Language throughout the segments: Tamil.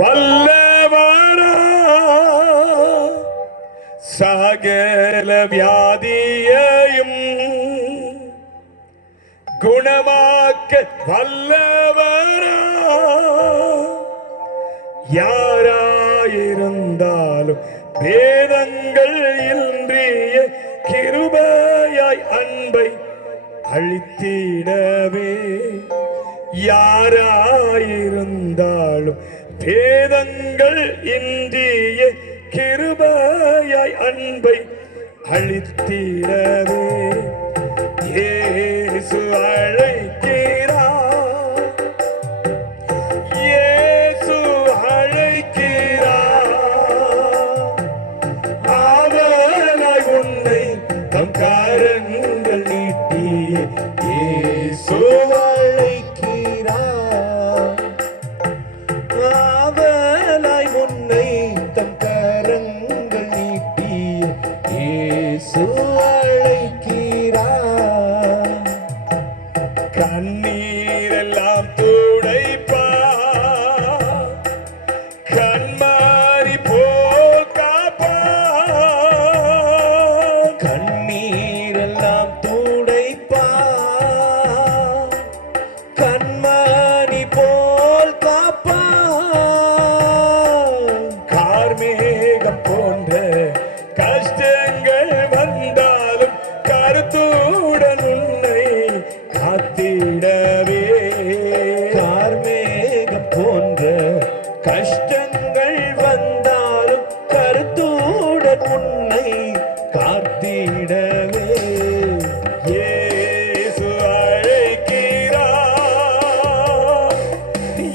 வல்லவரா சகல வியாதியையும் குணமாக்க வல்லவரா யாராயிருந்தாலும் வேதங்கள் இன்றிய கிருபையாய் அன்பை அழித்திடவே யாராயிருந்தாலும் வேதங்கள் இன்றிய கிருபையாய் அன்பை அழித்திடவே இயேசு அழைக்கிறார், இயேசு அழைக்கிறார், ஆவலாய் உன்னை தம் கரங்கள் நீட்டி இயேசு அழைக்கிறார், ஆவலாய் உன்னை தம் கரங்கள் நீட்டி இயேசு கண்ணீரெல்லாம் துடைப்பார், கண்மாரி போல் காப்பார், கண்ணீரெல்லாம் துடைப்பார், கண்மாரி போல் காப்பார், கார்மேகம் போன்ற கஷ்டங்கள் வந்தாலும் கருத்துடன் உன்னை காத்திடவே, கார்மேகம் போன்ற கஷ்டங்கள் வந்தாலும் கருத்துடன் உன்னை காத்திடவே இயேசு அழைக்கிறார்,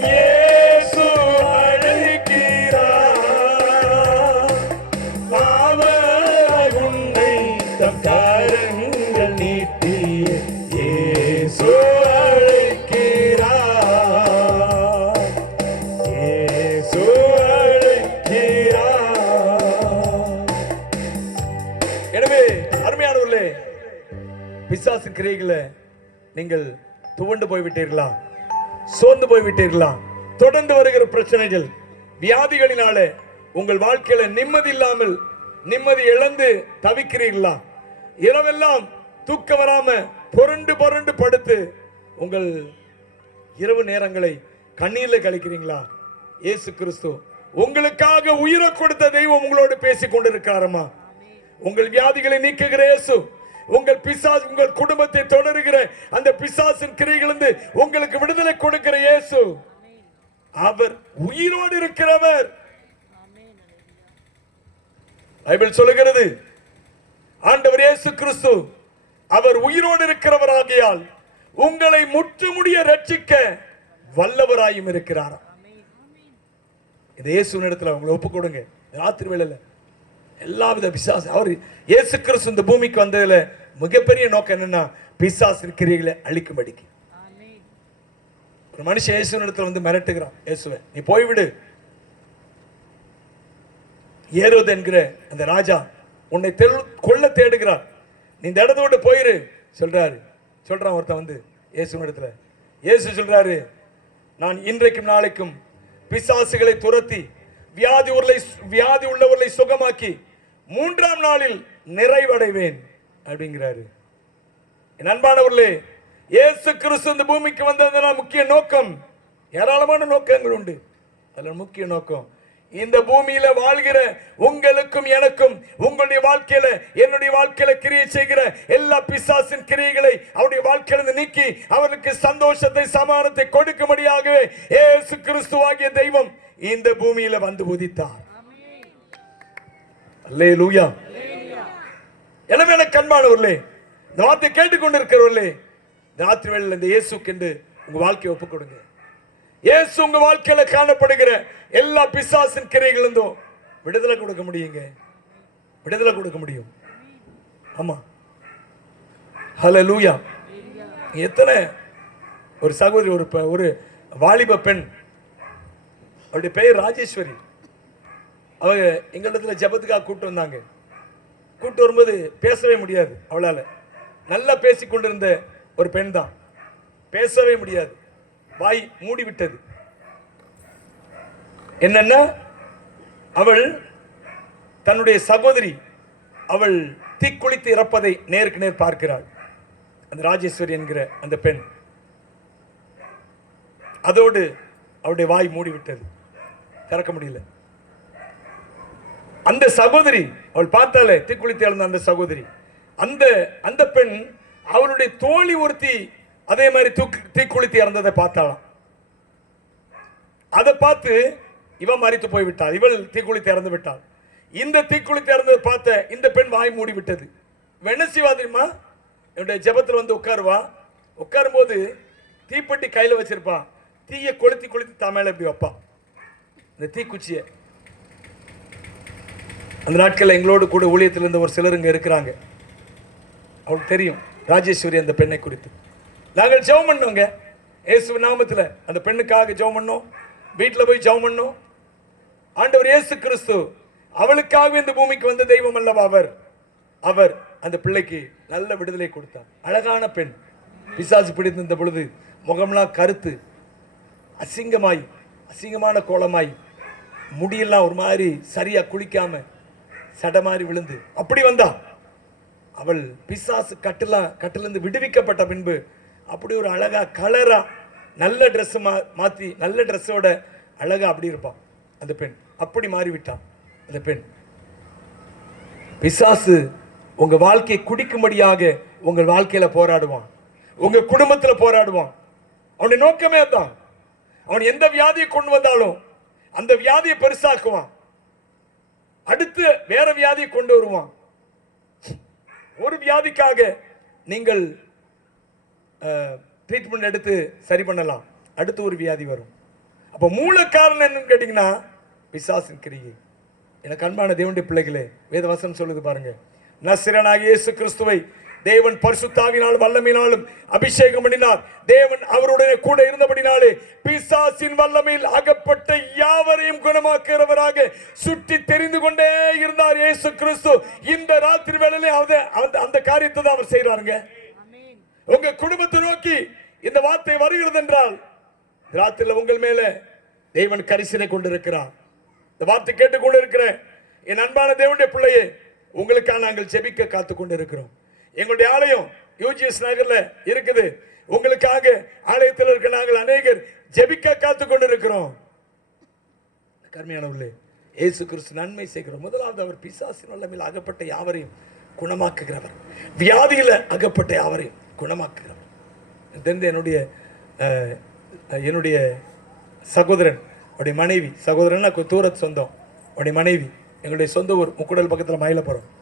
இயேசு அழைக்கிறார், அவர் உன்னை தம் கரங்கள் நீட்டி இயேசு அழைக்கிறார், இயேசு அழைக்கிறார். எனவே அருமையானவர்களே, பிசாசின் கிரியைகளை நீங்கள் துவண்டு போய்விட்டீர்களா? சோர்ந்து போய்விட்டீர்களா? தொடர்ந்து வருகிற பிரச்சனைகள், வியாதிகளினாலே உங்கள் வாழ்க்கையில நிம்மதி இல்லாமல் நிம்மதி இழந்து தவிக்கிறீர்களா? இரவெல்லாம் தூக்கம் வராம புரண்டு புரண்டு படுத்து உங்கள் இரவு நேரங்களை கண்ணீர்ல கழிக்கிறீங்களா? இயேசு கிறிஸ்து உங்களுக்காக உயிரை கொடுத்த தெய்வம் உங்களோடு பேசிக் கொண்டிருக்கிறாரமா? உங்கள் வியாதிகளை நீக்குகிற இயேசு, உங்கள் பிசாசு, உங்கள் குடும்பத்தை தொடருகிற அந்த பிசாசின் கிரியைகளிலிருந்து உங்களுக்கு விடுதலை கொடுக்கிற இயேசு, அவர் உயிரோடு இருக்கிறவர். பைபிள் சொல்லுகிறது, ஆண்டவர் இயேசு கிறிஸ்து அவர் உயிரோடு இருக்கிறவராகியால் உங்களை முற்றுமுடிய ரட்சிக்க வல்லவராயும் இருக்கிறார். இந்த இயேசுவின் இடத்துல உங்களை ஒப்பு கொடுங்க. ராத்திரி வேளையில எல்லாவித பிசாசு, அவர் இயேசு கிறிஸ்து இந்த பூமிக்கு வந்ததுல மிகப்பெரிய நோக்கம் என்னன்னா பிசாசின் கிரியைகளை அழிக்கும்படிக்கு. ஒரு மனுஷன் இயேசுவின் இடத்துல வந்து மிரட்டுகிறான், இயேசுவே நீ போய்விடு, ஏரோது என்கிற அந்த ராஜா உன்னை கொல்ல தேடுகிறார், நீ இந்த இடத்த விட்டு போயிரு சொல்றான் ஒருத்தன் வந்து இயேசுவின் இடத்துல. இயேசு சொல்றாரு, நான் இன்றைக்கும் நாளைக்கும் பிசாசுகளை துரத்தி வியாதி உள்ளவர்களை சுகமாக்கி 3ஆம் நாளில் நிறைவடைவேன் அப்படிங்கிறாரு. என் அன்பானவர்களே, இயேசு கிறிஸ்து இந்த பூமிக்கு வந்ததுனால முக்கிய நோக்கம், ஏராளமான நோக்கங்கள் உண்டு. அதில் முக்கிய நோக்கம் இந்த பூமியில வாழ்கிற உங்களுக்கும் எனக்கும், உங்களுடைய வாழ்க்கையில என்னுடைய வாழ்க்கையில கிரியை செய்கிற எல்லா பிசாசின் கிரியைகளை அவருடைய வாழ்க்கையிலிருந்து நீக்கி அவருக்கு சந்தோஷத்தை சமாதானத்தை கொடுக்கும்படியாகவே இயேசு கிறிஸ்துவாகிய தெய்வம் இந்த பூமியில வந்து உதித்தார். அல்லேலூயா. எனவே எனக்கு அன்பானவர்களே, இந்த வார்த்தை கேட்டுக்கொண்டிருக்கிறவர்களே, ராத்திரி வேளையில் இந்த இயேசுக்கு என்று உங்க வாழ்க்கையை ஒப்புக் கொடுங்க. இயேசு உங்க வாழ்க்கையில காணப்படுகிற எல்லா பிசாசின் கிரியைகளிலிருந்தும் விடுதலை கொடுக்க முடியுங்க, விடுதலை கொடுக்க முடியும். ஆமா, ஹல்லேலூயா. எத்தனை ஒரு சகோதரி, ஒரு வாலிப பெண், அவருடைய பெயர் ராஜேஸ்வரி. அவங்க எங்களிடத்துல ஜெபத்துக்காக கூட்டு வந்தாங்க. கூட்டு வரும்போது பேசவே முடியாது அவளால. நல்லா பேசிக் கொண்டிருந்த ஒரு பெண் தான், பேசவே முடியாது, வாய் மூடிவிட்டது. என்னன்னா, அவள் தன்னுடைய சகோதரி அவள் தீக்குளித்து இறப்பதை நேருக்கு நேர் பார்க்கிறாள். அந்த ராஜேஸ்வரி என்கிற அந்த பெண். அதோடு அவருடைய வாய் மூடிவிட்டது, திறக்க முடியல. அந்த சகோதரி, அவள் பார்த்தாலே தீக்குளித்து இறந்த அந்த சகோதரி, அந்த அந்த பெண் அவளுடைய தோழி ஒருத்தி அதே மாதிரி தீக்குளித்து இறந்ததை பார்த்தாளாம். அதை பார்த்து இவன் மரித்து போய்விட்டாள், இவள் தீக்குளித்து இறந்து விட்டாள். இந்த தீக்குளித்து இறந்ததை பார்த்த இந்த பெண் வாய் மூடி விட்டது. என்ன செய்வா தெரியுமா? என்னுடைய ஜெபத்தில் வந்து உட்காருவா. உட்காரும் போது தீப்பெட்டி கையில் வச்சிருப்பான். தீயை கொளுத்தி கொளுத்தி தமிழ் எப்படி வைப்பான், இந்த தீக்குச்சியை. அந்த நாட்களில் எங்களோடு கூட ஊழியத்தில் இருந்த ஒரு சிலர் இங்கே இருக்கிறாங்க. அவளுக்கு தெரியும் ராஜேஸ்வரி அந்த பெண்ணை குறித்து. நாங்கள் ஜெபம் பண்ணோங்க, இயேசு நாமத்தில் அந்த பெண்ணுக்காக ஜெபம் பண்ணோம். வீட்டில் போய் ஜெபம் பண்ணோம். ஆண்டவர் இயேசு கிறிஸ்து அவளுக்காக இந்த பூமிக்கு வந்த தெய்வம் அல்லவா அவர். அவர் அந்த பிள்ளைக்கு நல்ல விடுதலை கொடுத்தார். அழகான பெண், பிசாசு பிடித்திருந்த பொழுது முகம்லாம் கருத்து, அசிங்கமாய், அசிங்கமான கோலமாய், முடியெல்லாம் ஒரு மாதிரி சரியா குளிக்காம சட மாதிரி விழுந்து அப்படி வந்தா. அவள் பிசாசு கட்டிலிருந்து விடுவிக்கப்பட்ட பின்பு அப்படி ஒரு அழகா கலரா நல்ல ட்ரெஸ் மாத்தி நல்ல ட்ரெஸ்ஸோட அழகா அப்படி இருப்பான் அந்த பெண். அப்படி மாறிவிட்டான் அந்த பெண். பிசாசு உங்க வாழ்க்கையை குடிக்கும்படியாக உங்கள் வாழ்க்கையில போராடுவான், உங்க குடும்பத்துல போராடுவான். அவனுடைய நோக்கமே அதான். அவன் எந்த வியாதியை கொண்டு வந்தாலும் அந்த வியாதியை பெருசாக்குவான், அடுத்து வேற வியாதியை கொண்டு வருவான். ஒரு வியாதிக்காக நீங்கள் ட்ரீட்மெண்ட் எடுத்து சரி பண்ணலாம், அடுத்து ஒரு வியாதி வரும். அப்போ மூல காரணம் என்னன்னு கேட்டீங்கன்னா பிசாசின் கிரியை. எனக்கு அன்பான தேவனுடைய பிள்ளைகளே, வேதவசனம் சொல்லுது பாருங்க, நசரேயனாகிய இயேசு கிறிஸ்துவை தேவன் பரிசுத்தாவினாலும் வல்லமையினாலும் அபிஷேகம் பண்ணினார். தேவன் அவருடைய கூட இருந்தபடினாலே பிசாசின் வல்லமையில் அகப்பட்ட யாவரையும் குணமாக்குகிறவராக சுற்றி தெரிந்து கொண்டே இருந்தார் இயேசு கிறிஸ்து. இந்த ராத்திரி வேளையிலே அந்த காரியத்தை தான் அவர் செய்யறாருங்க. உங்க குடும்பத்தை நோக்கி இந்த வார்த்தை வருகிறது என்றால் ராத்திரில உங்கள் மேல தேவன் கரிசனை கொண்டிருக்கிறார். இந்த வார்த்தை கேட்டுக் கொண்டிருக்கிற என் அன்பான தேவனுடைய பிள்ளையே, உங்களுக்காக நாங்கள் ஜெபிக்க காத்து கொண்டு இருக்கிறோம். எங்களுடைய ஆலயம் யூஜிஎஸ் நகர்ல இருக்குது. உங்களுக்காக ஆலயத்தில் இருக்க நாங்கள் அநேகர் ஜெபிக்க காத்து கொண்டு இருக்கிறோம். கர்மையானவர்களே, இயேசு கிறிஸ்து நன்மை செய்கிறோம். முதலாவது அவர் பிசாசின் வல்லமையில் அகப்பட்ட யாவரையும் குணமாக்குகிறவர், வியாதியில அகப்பட்ட யாவரையும் குணமாக்குகிறவர். என்னுடைய சகோதரன், அவருடைய மனைவி, சகோதரன் தூரத்து சொந்தம், அவருடைய மனைவி எங்களுடைய சொந்த ஊர் முக்குடல் பக்கத்தில் மயிலப்புறம்.